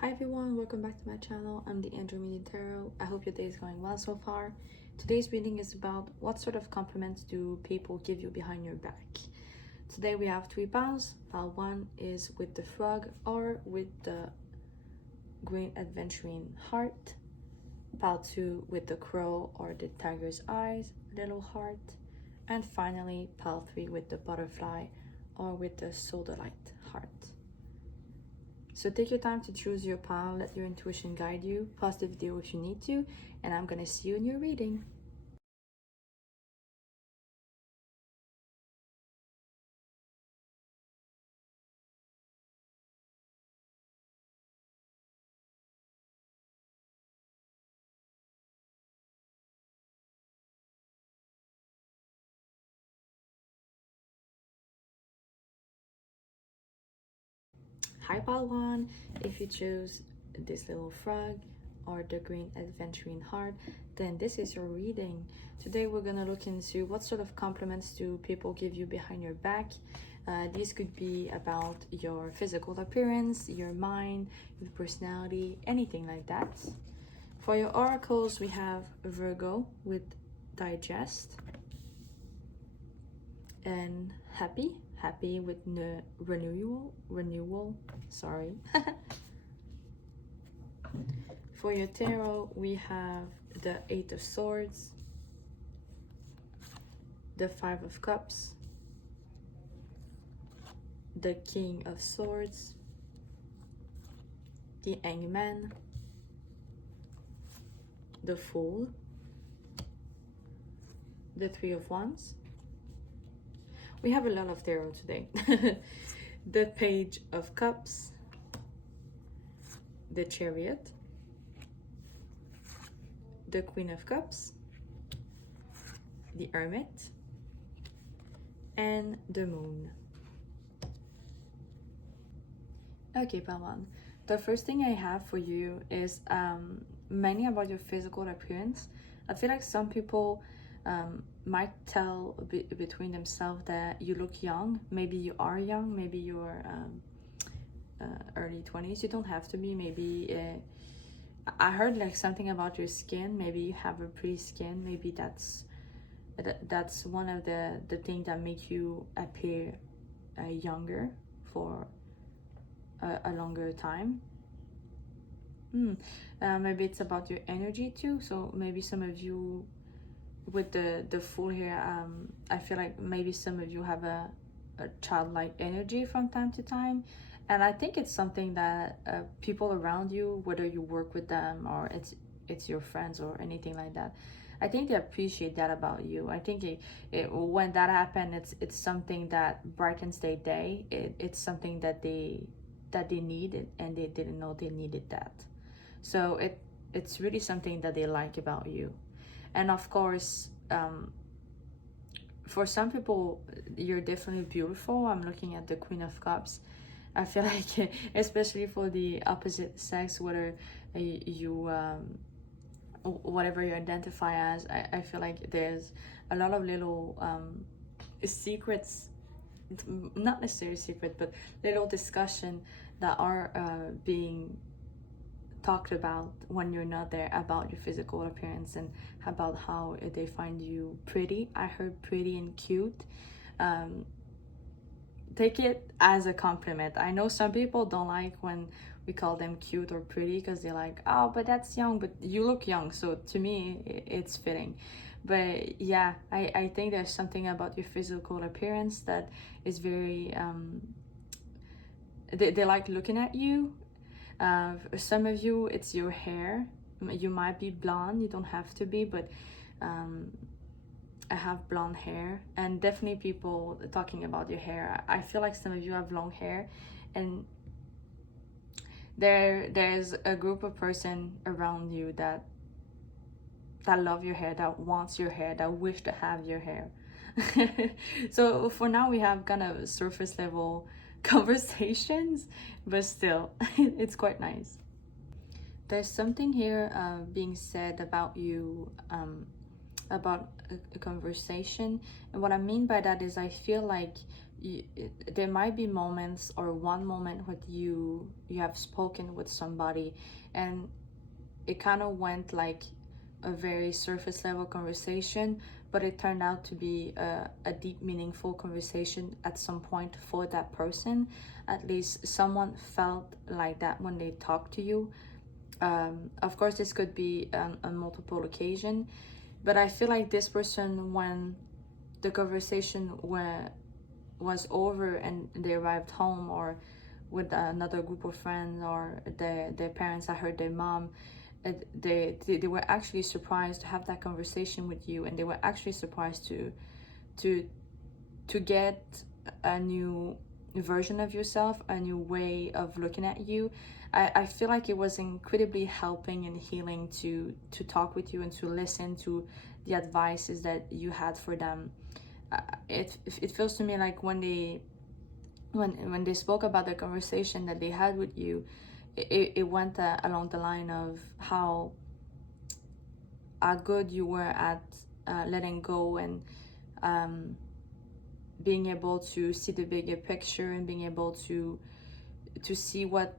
Hi everyone, welcome back to my channel. I'm the Aventurine Tarot. I hope your day is going well so far. Today's reading is about what sort of compliments do people give you behind your back. Today we have 3 piles. Pile 1 is with the frog or with the green aventurine heart. Pile 2 with the crow or the tiger's eyes, little heart. And finally pile 3 with the butterfly or with the sodalite heart. So take your time to choose your pile, let your intuition guide you, pause the video if you need to, and I'm gonna see you in your reading. Hi pile 1, if you choose this little frog or the green aventurine heart, then this is your reading. Today we're gonna look into what sort of compliments do people give you behind your back. These could be about your physical appearance, your mind, your personality, anything like that. For your oracles, we have Virgo with digest and happy with renewal, sorry. For your tarot, we have the 8 of Swords, the 5 of Cups, the King of Swords, the Hangman, the Fool, the 3 of Wands. We have a lot of tarot today. The Page of Cups, the Chariot, the Queen of Cups, the Hermit, and the Moon. Okay, Pawan. The first thing I have for you is mainly about your physical appearance. I feel like some people might tell between themselves that you look young. Maybe you are young, maybe you're early 20s. You don't have to be. Maybe I heard like something about your skin. Maybe you have a pretty skin. Maybe that's one of the things that make you appear younger for a longer time. Maybe it's about your energy too. So maybe some of you with the Fool here, I feel like maybe some of you have a childlike energy from time to time, and I think it's something that people around you, whether you work with them or it's your friends or anything like that, I think they appreciate that about you. I think when that happens, it's something that brightens their day. It's something that they needed and they didn't know they needed that. So it's really something that they like about you. And of course, for some people, you're definitely beautiful. I'm looking at the Queen of Cups. I feel like, especially for the opposite sex, whether you, whatever you identify as, I feel like there's a lot of little secrets, not necessarily secret, but little discussion that are being talked about when you're not there, about your physical appearance and about how they find you pretty. I heard pretty and cute. Take it as a compliment. I know some people don't like when we call them cute or pretty because they're like, oh, but that's young, but you look young. So to me, it's fitting. But yeah, I think there's something about your physical appearance that is very, they like looking at you. Some of you, it's your hair. You might be blonde, you don't have to be, but I have blonde hair, and definitely people talking about your hair. I feel like some of you have long hair, and there's a group of person around you that love your hair, that wants your hair, that wish to have your hair. So for now we have kind of surface level conversations, but still it's quite nice. There's something here being said about you, about a conversation, and what I mean by that is I feel like there might be moments or one moment when you have spoken with somebody, and it kind of went like a very surface level conversation, but it turned out to be a deep, meaningful conversation at some point for that person. At least someone felt like that when they talked to you. Of course, this could be on multiple occasions, but I feel like this person, when the conversation was over and they arrived home, or with another group of friends, or their parents, I heard their mom, they were actually surprised to have that conversation with you, and they were actually surprised to get a new version of yourself, a new way of looking at you. I feel like it was incredibly helping and healing to talk with you and to listen to the advices that you had for them. It feels to me like when they spoke about the conversation that they had with you, it went along the line of how good you were at letting go, and being able to see the bigger picture, and being able to see what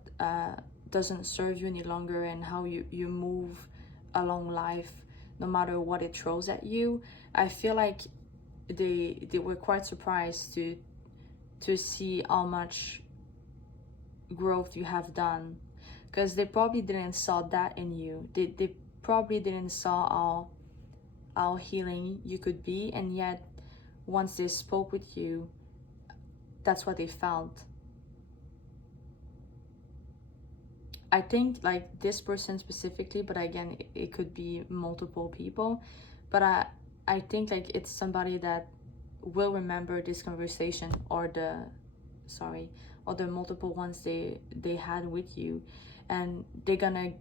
doesn't serve you any longer, and how you move along life no matter what it throws at you. I feel like they were quite surprised to see how much growth you have done, because they probably didn't saw that in you. They probably didn't saw how healing you could be, and yet once they spoke with you, that's what they felt. I think like this person specifically, but again, it could be multiple people, but I think like it's somebody that will remember this conversation, or the multiple ones they had with you, and they're gonna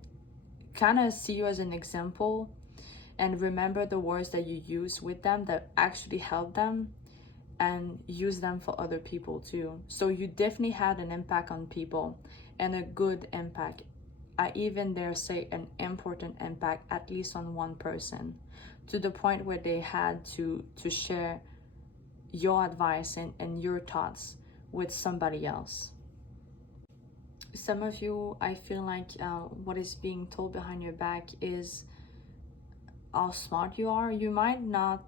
kind of see you as an example, and remember the words that you use with them that actually help them, and use them for other people too. So you definitely had an impact on people, and a good impact. I even dare say an important impact, at least on one person, to the point where they had to share your advice and your thoughts with somebody else. Some of you, I feel like what is being told behind your back is how smart you are. You might not,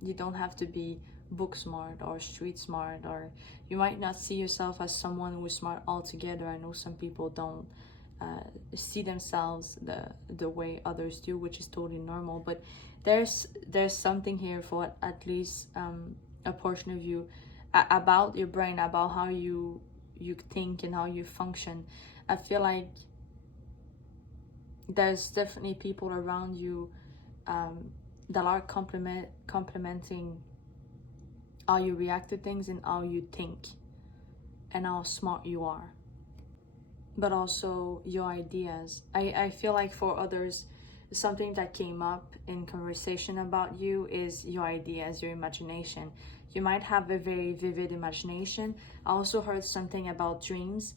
you don't have to be book smart or street smart, or you might not see yourself as someone who is smart altogether. I know some people don't see themselves the way others do, which is totally normal, but there's something here for at least a portion of you, about your brain, about how you think and how you function. I feel like there's definitely people around you that are complementing how you react to things and how you think and how smart you are, but also your ideas. I feel like for others, something that came up in conversation about you is your ideas, your imagination. You might have a very vivid imagination. I also heard something about dreams.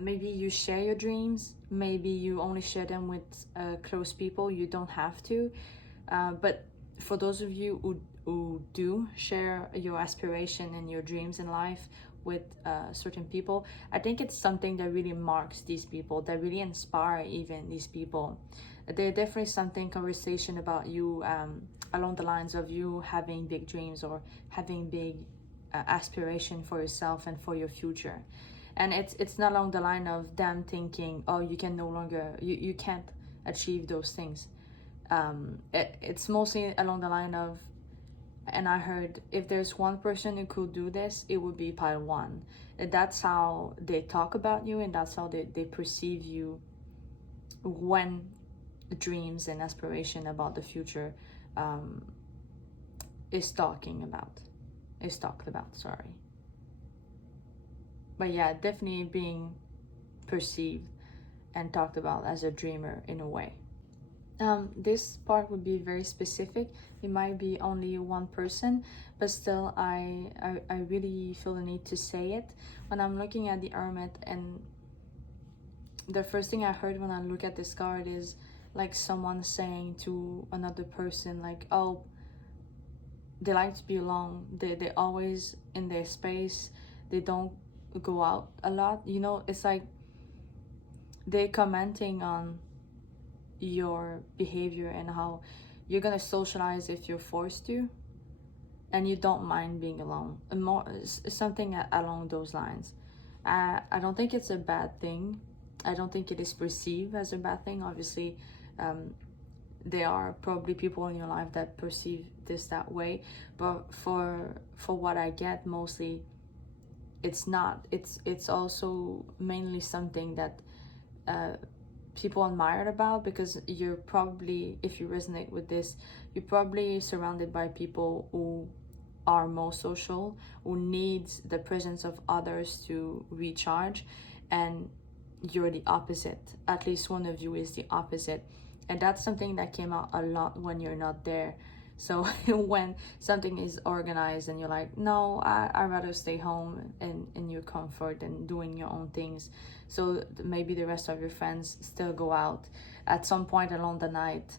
Maybe you share your dreams, maybe you only share them with close people. You don't have to, but for those of you who do share your aspiration and your dreams in life with certain people, I think it's something that really marks these people, that really inspire even these people. There's definitely something conversation about you along the lines of you having big dreams, or having big aspiration for yourself and for your future. And it's not along the line of them thinking, oh, you can no longer, you can't achieve those things. It's mostly along the line of, and I heard, if there's one person who could do this, it would be pile one. And that's how they talk about you, and that's how they perceive you when dreams and aspiration about the future is talked about, sorry. But yeah, definitely being perceived and talked about as a dreamer in a way. This part would be very specific. It might be only one person, but still I really feel the need to say it. When I'm looking at the Hermit, and the first thing I heard when I look at this card is like someone saying to another person, like, oh, they like to be alone. They always in their space. They don't go out a lot. You know, it's like they're commenting on your behavior and how you're gonna socialize if you're forced to, and you don't mind being alone. And more something along those lines. I don't think it's a bad thing. I don't think it is perceived as a bad thing. Obviously, there are probably people in your life that perceive this that way, but for what I get, mostly it's not. It's also mainly something that people admired about, because you're probably, if you resonate with this, you're probably surrounded by people who are more social, who needs the presence of others to recharge, and you're the opposite. At least one of you is the opposite, and that's something that came out a lot when you're not there. So when something is organized and you're like, no, I'd rather stay home and in your comfort and doing your own things. So maybe the rest of your friends still go out. At some point along the night,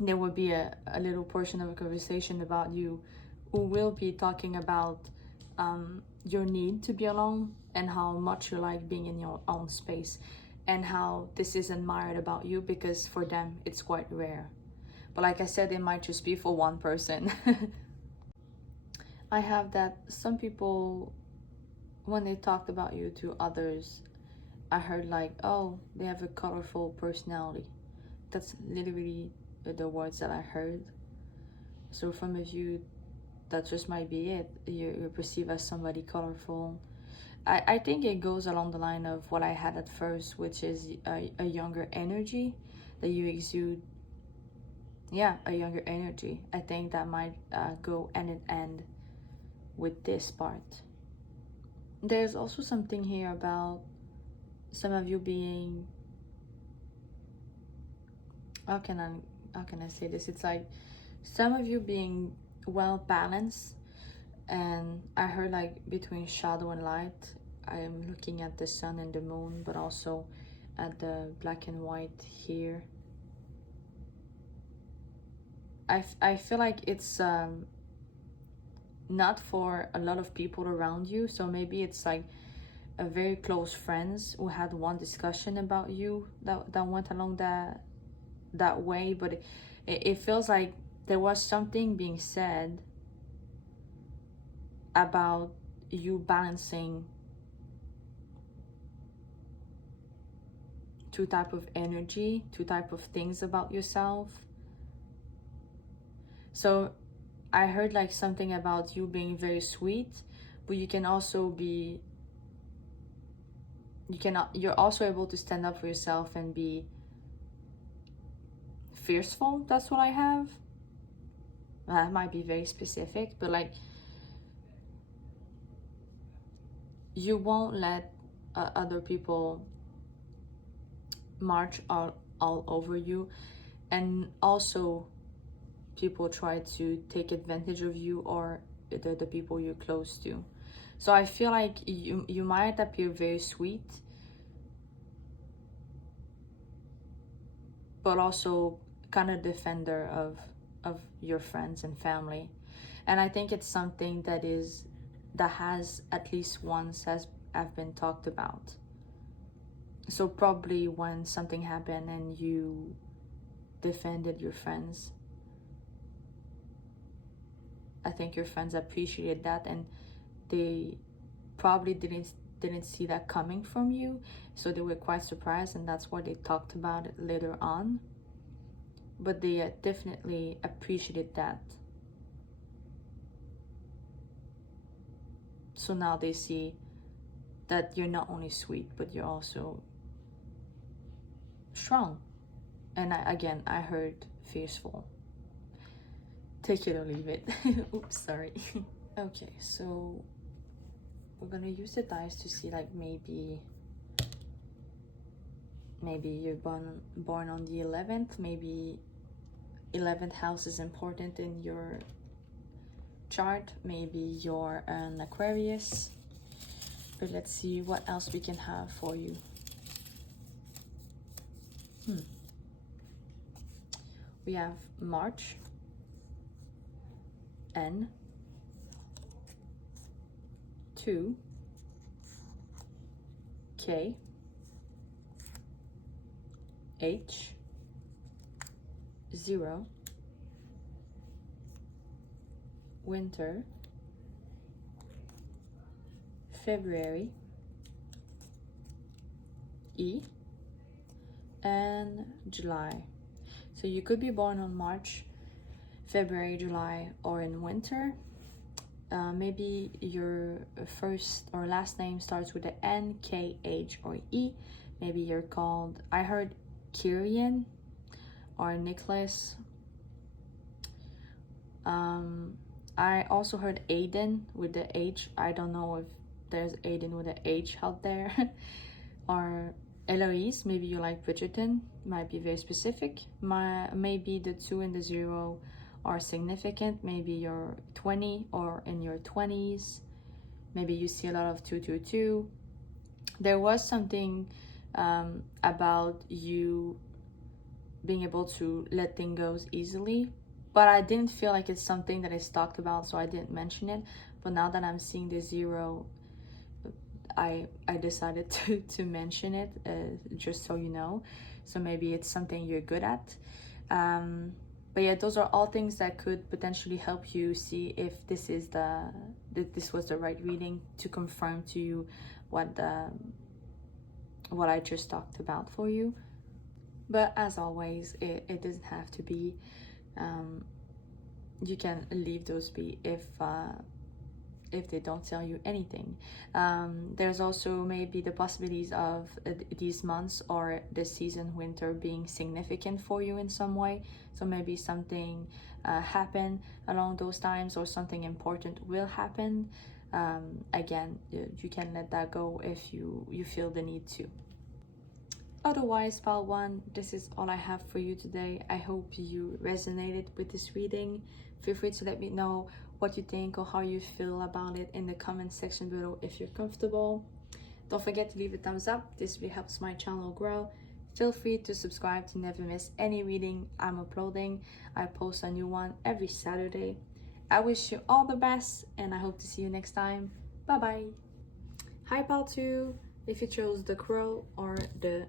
there will be a little portion of a conversation about you who will be talking about your need to be alone and how much you like being in your own space, and how this is admired about you, because for them it's quite rare. But like I said, it might just be for one person. I have that some people, when they talked about you to others, I heard like, oh, they have a colorful personality. That's literally the words that I heard. So from of you, that just might be it. You're perceived as somebody colorful. I think it goes along the line of what I had at first, which is a younger energy that you exude. Yeah, a younger energy. I think that might go end in end with this part. There's also something here about some of you being, how can I say this? It's like some of you being well balanced, and I heard like between shadow and light. I am looking at the sun and the moon, but also at the black and white here. I feel like it's not for a lot of people around you, so maybe it's like a very close friends who had one discussion about you that went along that way, but it feels like there was something being said about you balancing two type of energy, two type of things about yourself. So I heard like something about you being very sweet, but you can also be, you're also able to stand up for yourself and be fearful. That's what I have. That might be very specific, but like you won't let other people march all over you, and also people try to take advantage of you or the people you're close to. So I feel like you might appear very sweet, but also kind of defender of your friends and family. And I think it's something that has at least once have been talked about. So probably when something happened and you defended your friends, I think your friends appreciated that, and they probably didn't see that coming from you, so they were quite surprised, and that's why they talked about it later on. But they definitely appreciated that. So now they see that you're not only sweet, but you're also strong. And I heard fierceful. Take it or leave it. Oops, sorry. Okay, so we're gonna use the dice to see like maybe you're born on the 11th. Maybe 11th house is important in your chart. Maybe you're an Aquarius. But let's see what else we can have for you. We have March, N, 2, K, H, 0, winter, February, E, and July. So you could be born on March, February, July, or in winter. Maybe your first or last name starts with an N, K, H, or E. Maybe you're called, I heard Kyrian or Nicholas. I also heard Aiden with the H. I don't know if there's Aiden with an H out there. Or Eloise, maybe you like Bridgerton, might be very specific. Maybe the 2 and the 0 are significant. Maybe you're 20 or in your 20s. Maybe you see a lot of 222. There was something about you being able to let things go easily, but I didn't feel like it's something that is talked about, so I didn't mention it. But now that I'm seeing the 0, I decided to mention it, just so you know. So maybe it's something you're good at. But yeah, those are all things that could potentially help you see if this is this was the right reading, to confirm to you what I just talked about for you. But as always, it doesn't have to be. You can leave those be if they don't tell you anything. There's also maybe the possibilities of these months or the season winter being significant for you in some way. So maybe something happen along those times, or something important will happen. Again, you can let that go if you feel the need to. Otherwise, pile 1, this is all I have for you today. I hope you resonated with this reading. Feel free to let me know what you think or how you feel about it in the comment section below if you're comfortable. Don't forget to leave a thumbs up. This really helps my channel grow. Feel free to subscribe to never miss any reading I'm uploading. I post a new one every Saturday. I wish you all the best, and I hope to see you next time. Bye bye. Hi, pile 2. If you chose the crow or the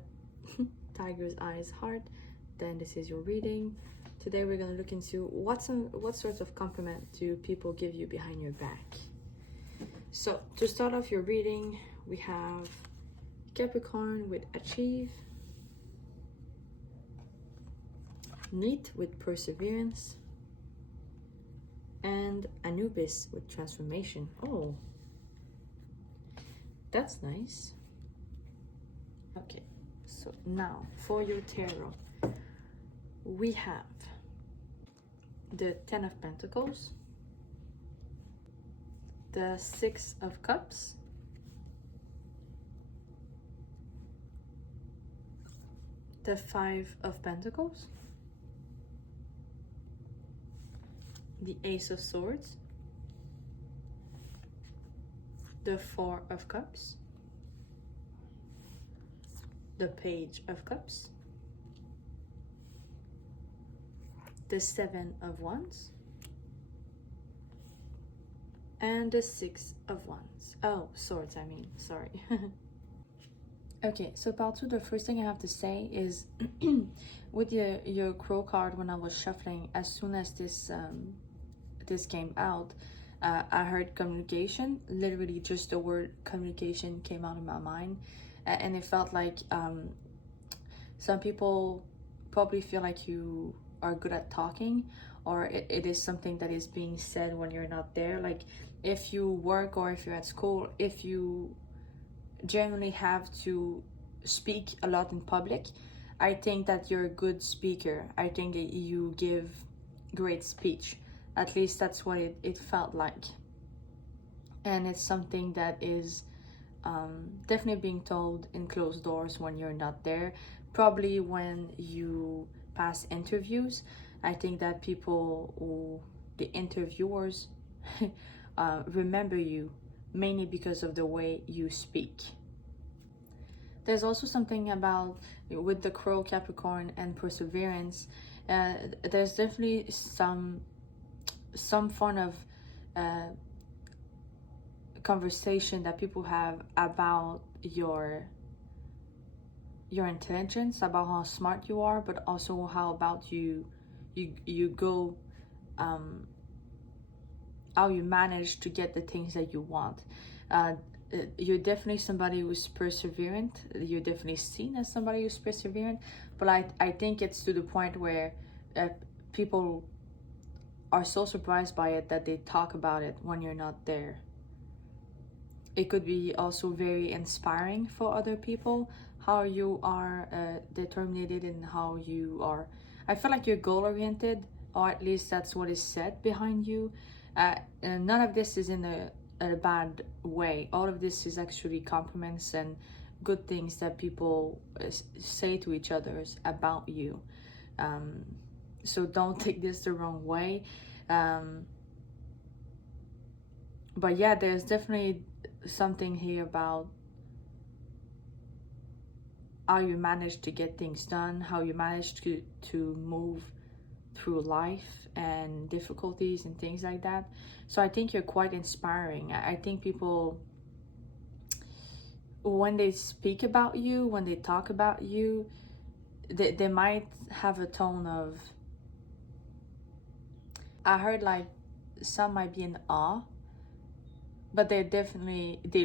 tiger's eyes heart, then this is your reading. Today we're going to look into what sorts of compliment do people give you behind your back. So to start off your reading, we have Capricorn with achieve, Neat with perseverance, and Anubis with transformation. Oh, that's nice. Okay, so now for your tarot, we have the 10 of Pentacles, the 6 of Cups, the 5 of Pentacles, the Ace of Swords, the 4 of Cups, the Page of Cups, the 7 of Wands, and the 6 of Wands. Oh, Swords, I mean, sorry. Okay, so part 2, the first thing I have to say is with your crow card, when I was shuffling, as soon as this came out, I heard communication. Literally just the word communication came out of my mind, and it felt like some people probably feel like you are good at talking, or it is something that is being said when you're not there. Like if you work or if you're at school, if you generally have to speak a lot in public, I think that you're a good speaker. I think that you give great speech. At least that's what it felt like. And it's something that is definitely being told in closed doors when you're not there. Probably when you pass interviews, I think that the interviewers remember you mainly because of the way you speak. There's also something about, with the crow, Capricorn, and perseverance, there's definitely some some form of conversation that people have about your intelligence, about how smart you are, but also how about you go how you manage to get the things that you want. You're definitely somebody who's perseverant. You're definitely seen as somebody who's perseverant, but I think it's to the point where people are so surprised by it that they talk about it when you're not there. It could be also very inspiring for other people, how you are determined and how you are. I feel like you're goal oriented, or at least that's what is said behind you. And none of this is in a bad way. All of this is actually compliments and good things that people say to each other about you. So don't take this the wrong way. But yeah, there's definitely something here about how you manage to get things done, how you manage to move through life and difficulties and things like that. So I think you're quite inspiring. I think people, when they speak about you, when they talk about you, they might have a tone of, I heard like some might be in awe, but they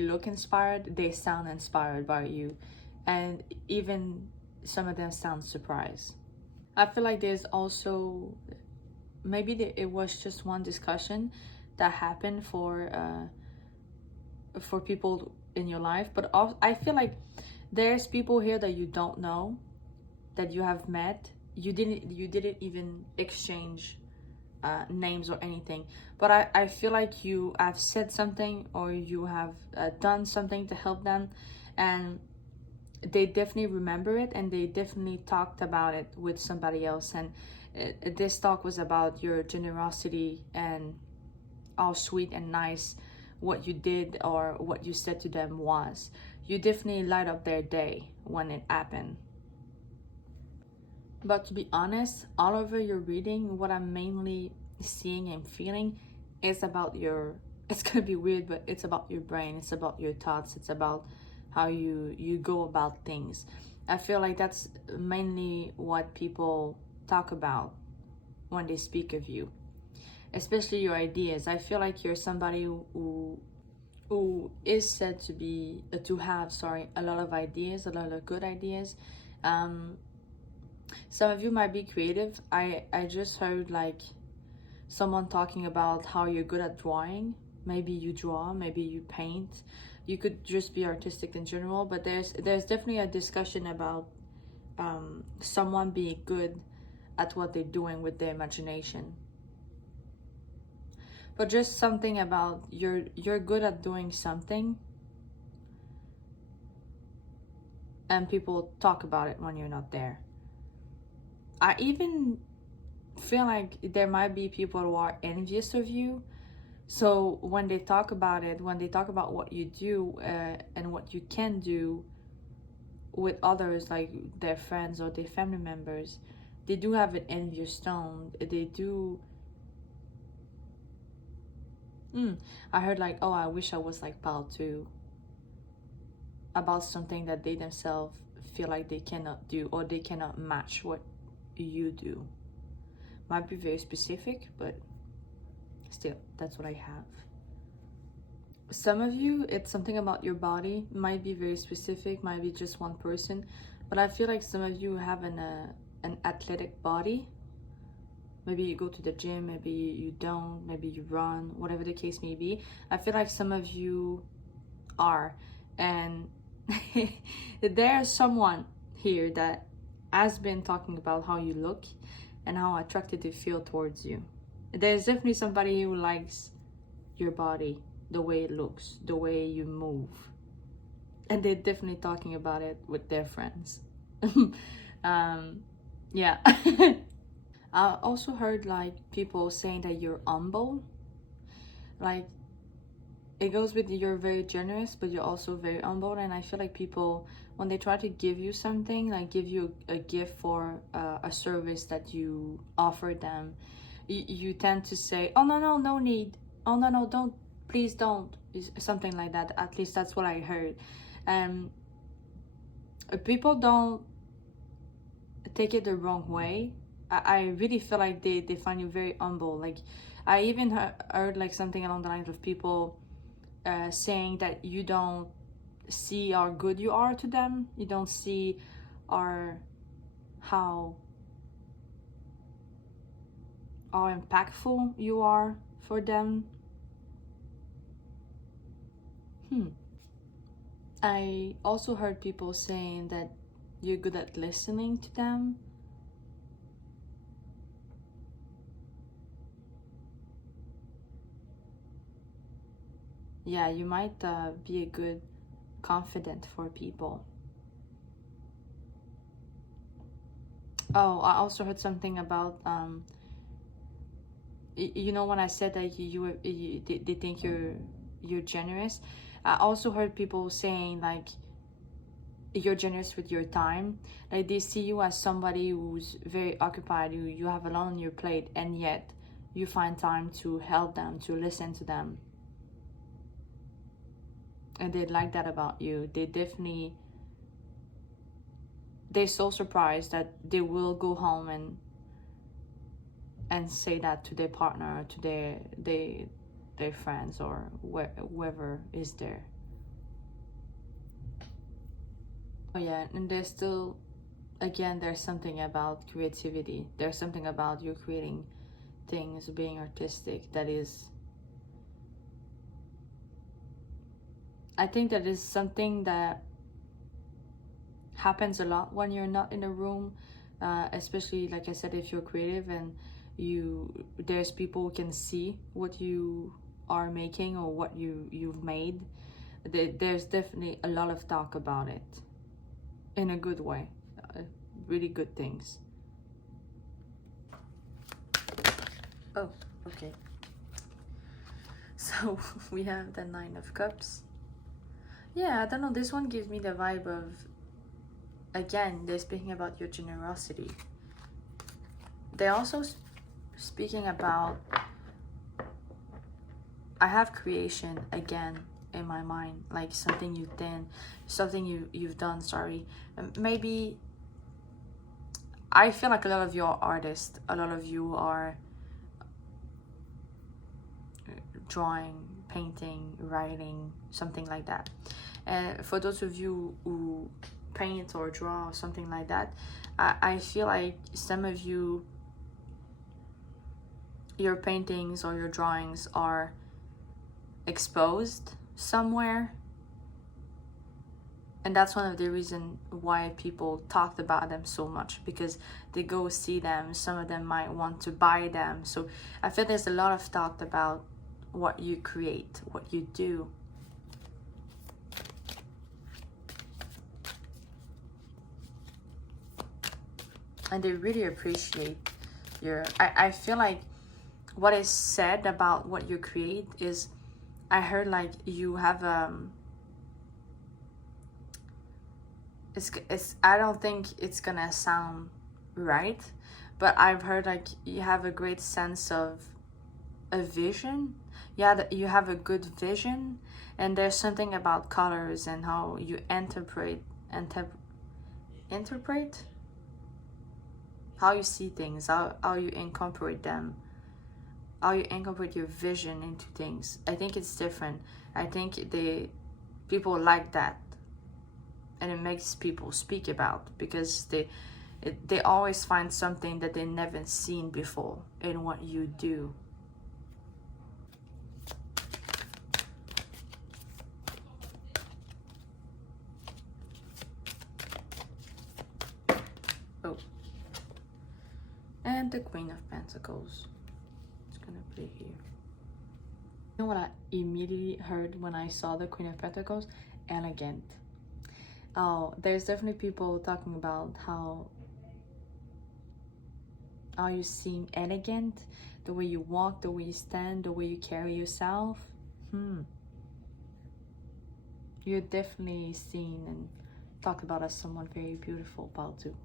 look inspired, they sound inspired by you, and even some of them sound surprised. I feel like there's also, maybe it was just one discussion that happened for people in your life, but also, I feel like there's people here that you don't know, that you have met, you didn't even exchange names or anything, but I feel like you have said something, or you have done something to help them, and they definitely remember it, and they definitely talked about it with somebody else. And this talk was about your generosity and how sweet and nice what you did or what you said to them was. You definitely light up their day when it happened. But to be honest, all over your reading, what I'm mainly seeing and feeling is about your, it's gonna be weird, but it's about your brain, it's about your thoughts, it's about how you go about things. I feel like that's mainly what people talk about when they speak of you, especially your ideas. I feel like you're somebody who is said to have a lot of ideas, a lot of good ideas. Some of you might be creative. I just heard like someone talking about how you're good at drawing. Maybe you draw, maybe you paint. You could just be artistic in general, but there's definitely a discussion about someone being good at what they're doing with their imagination. But just something about you're good at doing something, and people talk about it when you're not there. I even feel like there might be people who are envious of you. So when they talk about it, when they talk about what you do and what you can do with others, like their friends or their family members, they do have an envious tone. They do. I heard like, oh, I wish I was like Paul too. About something that they themselves feel like they cannot do, or they cannot match what you do. Might be very specific, but still, that's what I have. Some of you, it's something about your body. Might be very specific, might be just one person, but I feel like some of you have an athletic body. Maybe you go to the gym, maybe you don't, maybe you run, whatever the case may be. I feel like some of you are, and there's someone here that has been talking about how you look and how attracted they feel towards you. There's definitely somebody who likes your body, the way it looks, the way you move, and they're definitely talking about it with their friends. Yeah. I also heard like people saying that you're humble. Like it goes with you're very generous, but you're also very humble. And I feel like people, when they try to give you something, like give you a gift for a service that you offer them, you tend to say, oh no need, oh no don't, please don't, something like that. At least that's what I heard. People don't take it the wrong way. I really feel like they find you very humble. Like I even heard like something along the lines of people saying that you don't see how good you are to them, you don't see how impactful you are for them. I also heard people saying that you're good at listening to them. Yeah, you might be a good confidant for people. Oh, I also heard something about you know, when I said that they think you're generous. I also heard people saying like you're generous with your time. Like they see you as somebody who's very occupied, you have a lot on your plate, and yet you find time to help them, to listen to them. And they like that about you. They're so surprised that they will go home and say that to their partner, to their friends, or whoever is there. Oh yeah, and there's still, again, there's something about creativity. There's something about you creating things, being artistic, that is, I think that is something that happens a lot when you're not in a room, especially like I said, if you're creative and there's people who can see what you are making or what you've made. There's definitely a lot of talk about it in a good way, really good things. Oh, okay. So we have the Nine of Cups. Yeah, I don't know, this one gives me the vibe of, again, they're speaking about your generosity. They're also speaking about, I have creation again in my mind, like something you've done, sorry. Maybe, I feel like a lot of you are artists, a lot of you are drawing, painting, writing, something like that. And for those of you who paint or draw or something like that, I feel like some of you, your paintings or your drawings are exposed somewhere, and that's one of the reasons why people talked about them so much, because they go see them, some of them might want to buy them. So I feel there's a lot of talk about what you create, what you do. And they really appreciate I feel like what is said about what you create is, I heard like you have it's I don't think it's gonna sound right, but I've heard like you have a great sense of a vision. Yeah, you have a good vision, and there's something about colors and how you interpret how you see things, how you incorporate them, how you incorporate your vision into things. I think it's different. I think people like that, and it makes people speak about, because they always find something that they never seen before in what you do. Oh, and the Queen of Pentacles. It's gonna be here. You know what I immediately heard when I saw the Queen of Pentacles? Elegant. Oh, there's definitely people talking about how you seem elegant, the way you walk, the way you stand, the way you carry yourself. You're definitely seen and talked about as someone very beautiful, about too.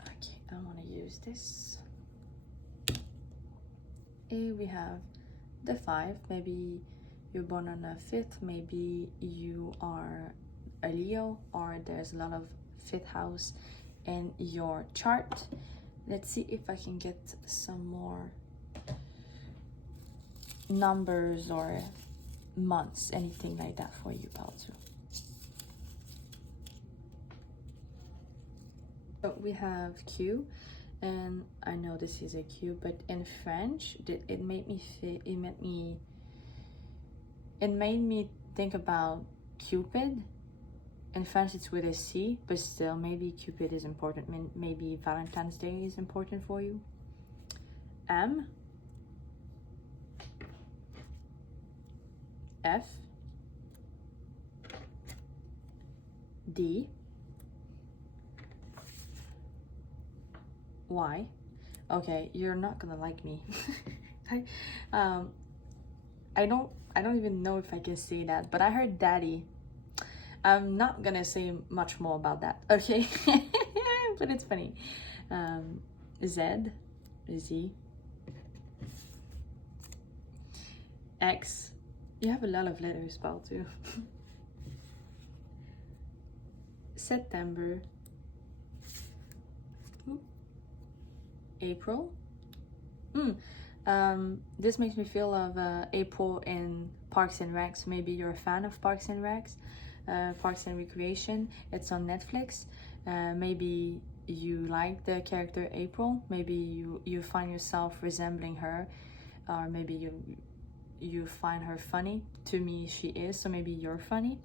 Okay, I want to use this. We have the 5. Maybe you're born on the 5th. Maybe you are a Leo, or there's a lot of 5th house in your chart. Let's see if I can get some more numbers or months, anything like that for you, Paltu. So we have Q, and I know this is a Q, but in French, it made me think about Cupid. In French, it's with a C, but still, maybe Cupid is important. Maybe Valentine's Day is important for you. M, F, D, Y. Okay, you're not gonna like me. I don't even know if I can say that, but I heard daddy. I'm not gonna say much more about that, okay? But it's funny. Z, Z, X. You have a lot of letters spelled too. September, April. This makes me feel of April in Parks and Recs. Maybe you're a fan of Parks and Recs, Parks and Recreation. It's on Netflix. Maybe you like the character April. Maybe you find yourself resembling her, or maybe you find her funny. To me, she is, so maybe you're funny.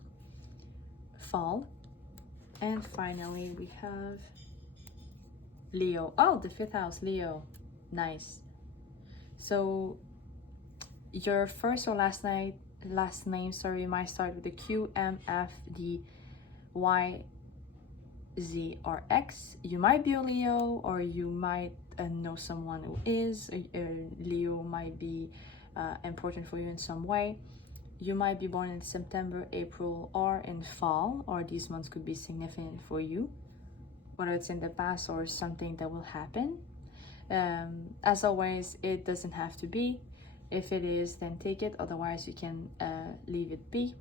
Fall. And finally, we have Leo. Oh, the 5th house, Leo. Nice. So your first or last name, might start with the Q, M, F, D, Y, Z, or X. You might be a Leo, or you might know someone who is. Leo might be important for you in some way. You might be born in September, April, or in fall, or these months could be significant for you, whether it's in the past or something that will happen. As always, it doesn't have to be. If it is, then take it. Otherwise, you can leave it be.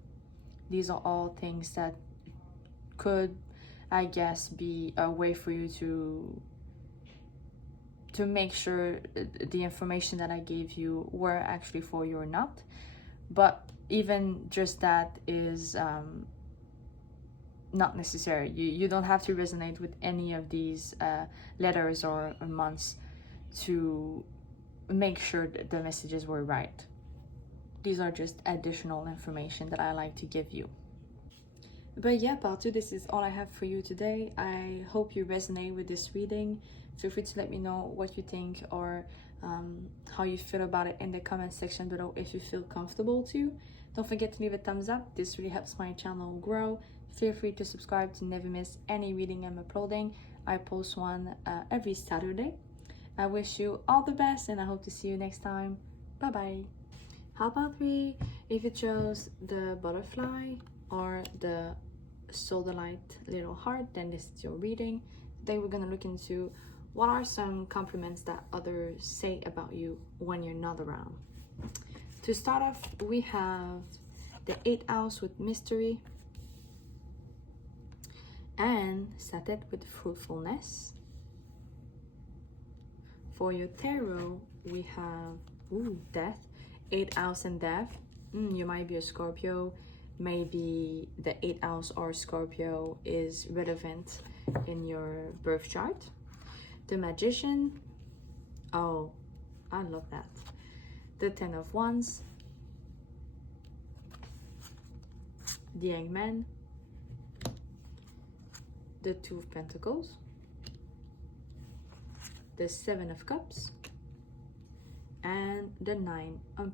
These are all things that could, I guess, be a way for you to make sure the information that I gave you were actually for you or not. But even just that is not necessary. You don't have to resonate with any of these letters or months to make sure that the messages were right. These are just additional information that I like to give you. But yeah, part 2, this is all I have for you today. I hope you resonate with this reading. Feel free to let me know what you think, or how you feel about it in the comment section below if you feel comfortable to. Don't forget to leave a thumbs up. This really helps my channel grow. Feel free to subscribe to never miss any reading I'm uploading. I post one every Saturday. I wish you all the best, and I hope to see you next time. Bye bye. How about 3? If you chose the butterfly or the Sodalite little heart, then this is your reading. Today we're gonna look into what are some compliments that others say about you when you're not around. To start off, we have the 8th house with mystery, and Satet with fruitfulness. For your tarot, we have death, 8th house and death. You might be a Scorpio. Maybe the 8th house or Scorpio is relevant in your birth chart. The Magician. Oh, I love that. The 10 of Wands. The Hangman. The 2 of Pentacles. The 7 of Cups. And the 9 of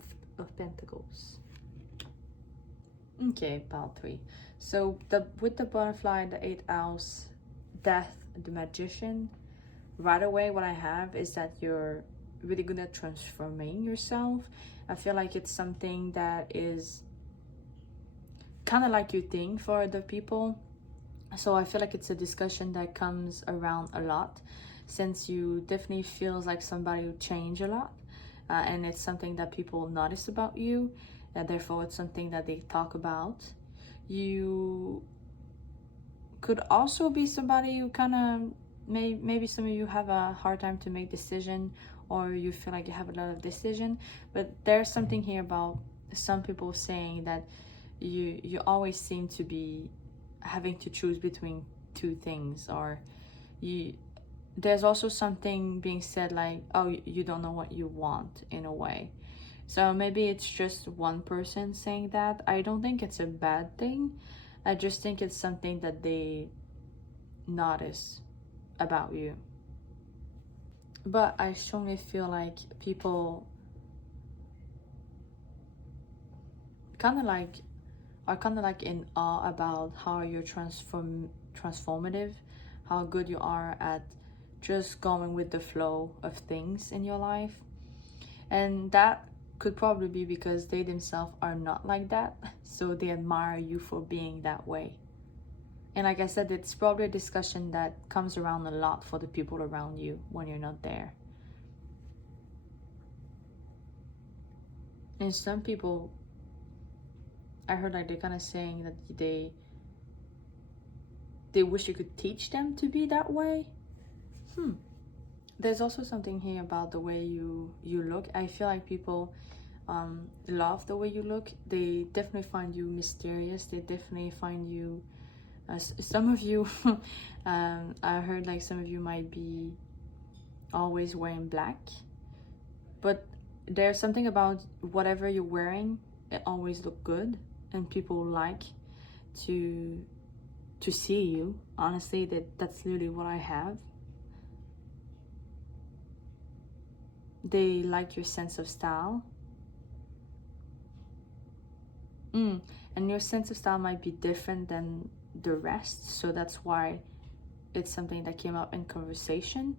Pentacles. Okay, part 3. So with the butterfly, the 8th house, death, the Magician, right away what I have is that you're really good at transforming yourself. I feel like it's something that is kind of like you think for other people. So I feel like it's a discussion that comes around a lot, since you definitely feels like somebody who changed a lot. and it's something that people notice about you, and therefore it's something that they talk about. You could also be somebody who kind of maybe some of you have a hard time to make decision, or you feel like you have a lot of decision. But there's something here about some people saying that you always seem to be having to choose between two things, or there's also something being said like, oh, you don't know what you want, in a way. So maybe it's just one person saying that. I don't think it's a bad thing. I just think it's something that they notice about you. But I strongly feel like people kind of like are kind of like in awe about how you're transformative, how good you are at just going with the flow of things in your life. And that could probably be because they themselves are not like that, so they admire you for being that way. And like I said, it's probably a discussion that comes around a lot for the people around you when you're not there. And some people, I heard like they're kind of saying that they wish you could teach them to be that way. There's also something here about the way you look. I feel like people love the way you look. They definitely find you mysterious. They definitely find you, some of you, I heard like some of you might be always wearing black, but there's something about whatever you're wearing, it always look good, and people like to see you. Honestly, that's literally what I have. They like your sense of style. And your sense of style might be different than the rest, so that's why it's something that came up in conversation.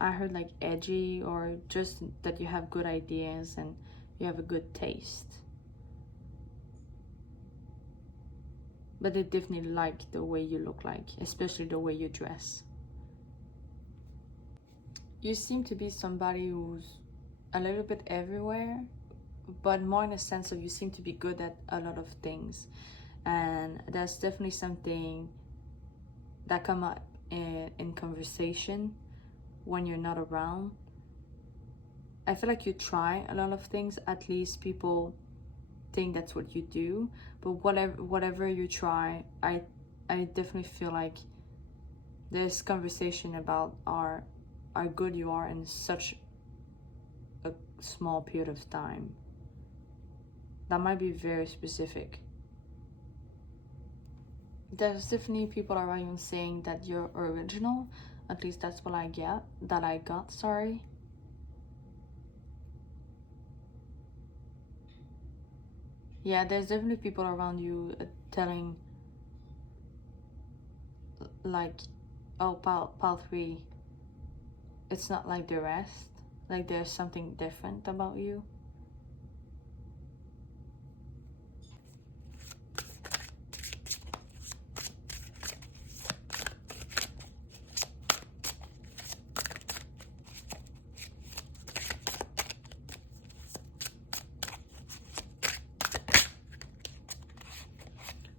I heard like edgy, or just that you have good ideas and you have a good taste. But they definitely like the way you look like, especially the way you dress. You seem to be somebody who's a little bit everywhere, but more in a sense of you seem to be good at a lot of things. And that's definitely something that come up in conversation when you're not around. I feel like you try a lot of things, at least people think that's what you do. But whatever you try, I definitely feel like there's conversation about how good you are in such a small period of time. That might be very specific. There's definitely people around you saying that you're original. At least that's what I got, sorry. Yeah, there's definitely people around you telling like, oh, pal 3, it's not like the rest. Like there's something different about you.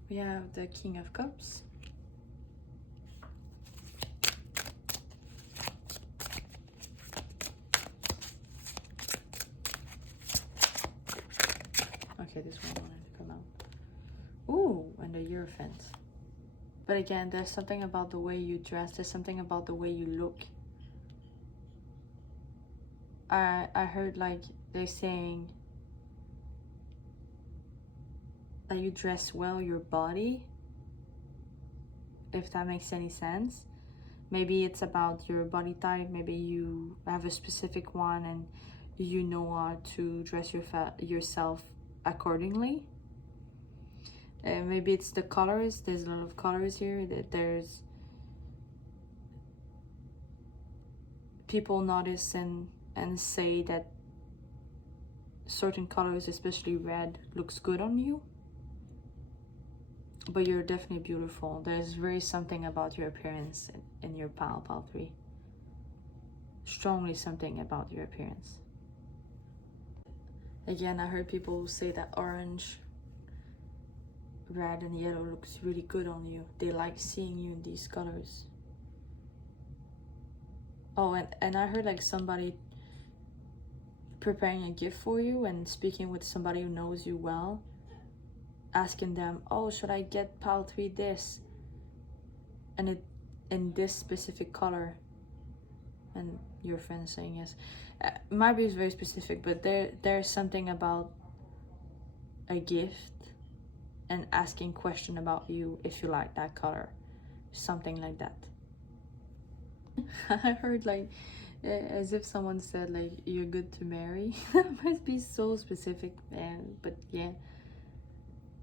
We have the King of Cups. Okay, this one wanted to come out. Ooh, and the Hierophant. But again, there's something about the way you dress. There's something about the way you look. I heard like they're saying that you dress well your body, if that makes any sense. Maybe it's about your body type. Maybe you have a specific one and you know how to dress yourself accordingly. Maybe it's the colors. There's a lot of colors here. That there's people notice and say that certain colors, especially red, looks good on you. But you're definitely beautiful. There's very something about your appearance in your pal 3. Strongly something about your appearance. Again, I heard people say that orange, red, and yellow looks really good on you. They like seeing you in these colors. Oh, and I heard like somebody preparing a gift for you and speaking with somebody who knows you well, asking them, oh, should I get pile 3 this? And it in this specific color. And your friend saying yes. Might be very specific, but there's something about a gift and asking question about you if you like that color. Something like that. I heard like as if someone said like you're good to marry. That must be so specific, man. But yeah,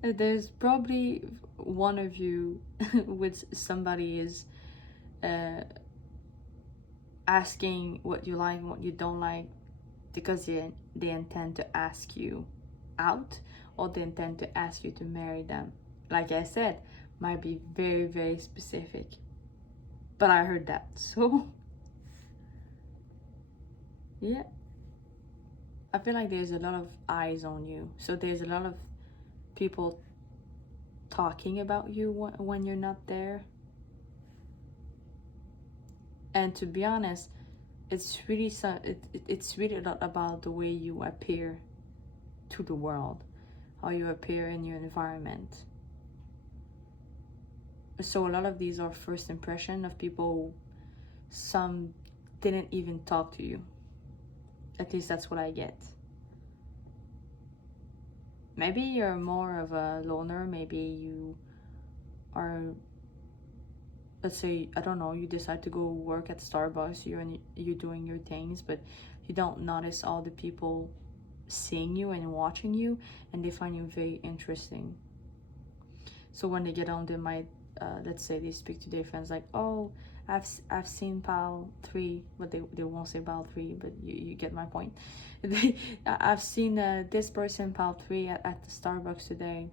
there's probably one of you which somebody is asking what you like and what you don't like because they intend to ask you out, or they intend to ask you to marry them. Like I said, might be very, very specific, but I heard that. So yeah, I feel like there's a lot of eyes on you, so there's a lot of people talking about you when you're not there. And to be honest, it's really it's really a lot about the way you appear to the world, how you appear in your environment. So a lot of these are first impression of people. Some didn't even talk to you. At least that's what I get. Maybe you're more of a loner. Maybe you are, let's say, I don't know, you decide to go work at Starbucks, you're doing your things, but you don't notice all the people seeing you and watching you, and they find you very interesting. So when they get home, they might let's say they speak to their friends like, oh, I've seen pile 3, but they won't say pile 3, but you get my point. I've seen this person pile 3 at the Starbucks today,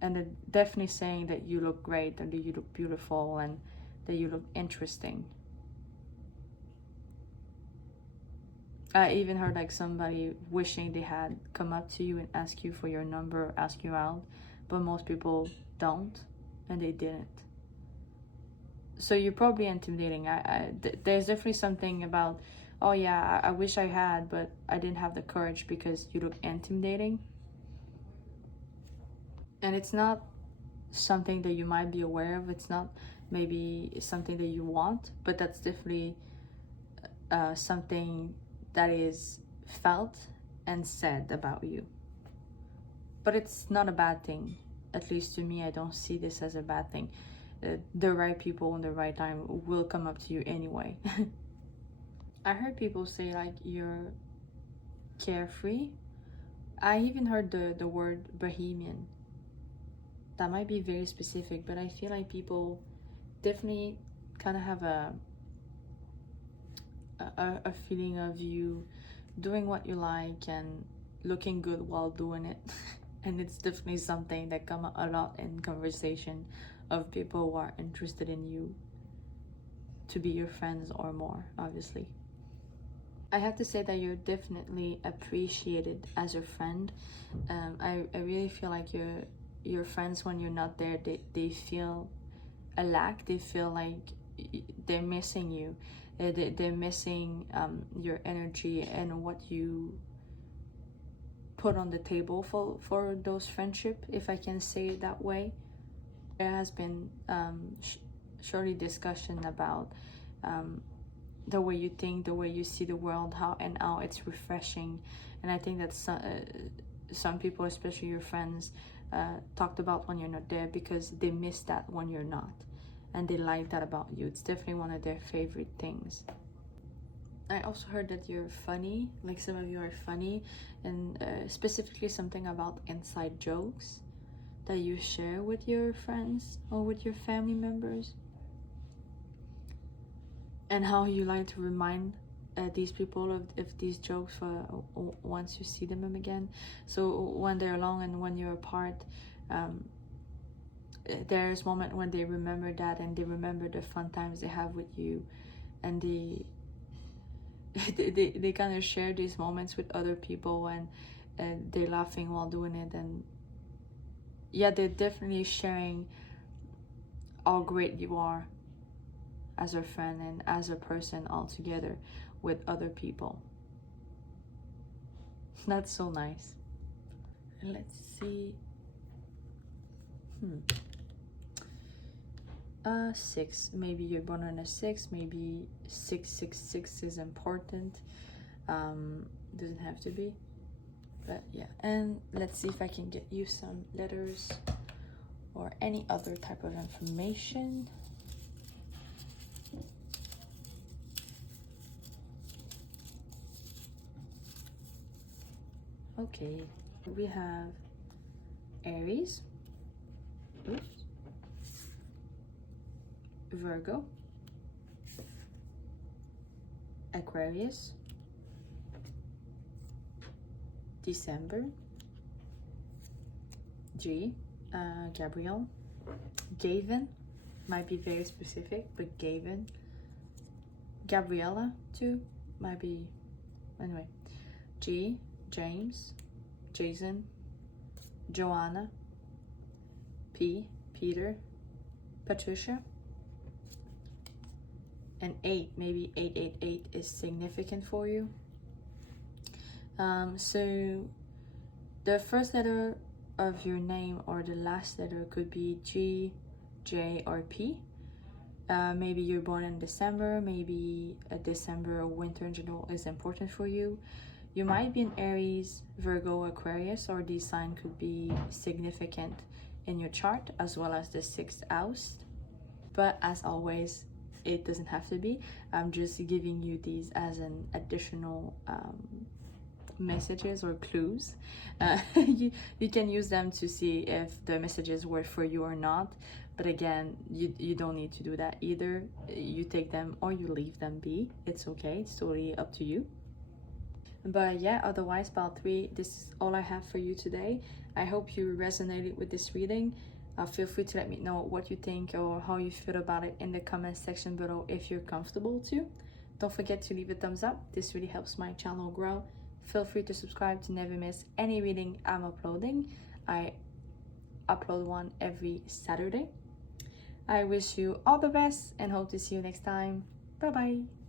and they're definitely saying that you look great, and that you look beautiful, and that you look interesting. I even heard like somebody wishing they had come up to you and ask you for your number, ask you out, but most people don't, and they didn't. So you're probably intimidating. There's definitely something about, oh yeah, I wish I had, but I didn't have the courage because you look intimidating. And it's not something that you might be aware of. It's not maybe something that you want, but that's definitely something that is felt and said about you. But it's not a bad thing. At least to me, I don't see this as a bad thing. The right people in the right time will come up to you anyway. I heard people say like you're carefree. I even heard the word bohemian. That might be very specific, but I feel like people definitely kind of have a feeling of you doing what you like and looking good while doing it. And it's definitely something that come a lot in conversation of people who are interested in you to be your friends or more, obviously. I have to say that you're definitely appreciated as a friend. I really feel like your friends, when you're not there, they feel a lack. They feel like they're missing you. They're missing your energy and what you put on the table for those friendship, if I can say it that way. There has been surely discussion about the way you think, the way you see the world, how it's refreshing. And I think that some people, especially your friends, talked about when you're not there because they miss that when you're not, and they like that about you. It's definitely one of their favorite things. I also heard that you're funny, like some of you are funny, and specifically something about inside jokes that you share with your friends or with your family members, and how you like to remind these people of these jokes for once you see them again. So when they're alone and when you're apart, there's moment when they remember that, and they remember the fun times they have with you, and they kind of share these moments with other people, and they're laughing while doing it. And yeah, they're definitely sharing how great you are as a friend and as a person all together with other people. That's so nice. And let's see. 6. Maybe you're born on a 6. Maybe 666 is important. Doesn't have to be, but yeah. And let's see if I can get you some letters or any other type of information. Okay, we have Aries, Virgo, Aquarius, December, Gabriel, Gavin, might be very specific, but Gavin, Gabriella too, might be, anyway, James, Jason, Joanna, Peter, Patricia, and 8, maybe 888 is significant for you. So the first letter of your name or the last letter could be G, J, or P. Maybe you're born in December, maybe a December or winter in general is important for you. You might be an Aries, Virgo, Aquarius, or these sign could be significant in your chart, as well as the 6th house. But as always, it doesn't have to be. I'm just giving you these as an additional messages or clues. You can use them to see if the messages work for you or not. But again, you don't need to do that either. You take them or you leave them be. It's okay. It's totally up to you. But yeah, otherwise, about 3, this is all I have for you today. I hope you resonated with this reading. Feel free to let me know what you think or how you feel about it in the comment section below if you're comfortable to. Don't forget to leave a thumbs up. This really helps my channel grow. Feel free to subscribe to never miss any reading I'm uploading. I upload one every Saturday. I wish you all the best and hope to see you next time. Bye bye.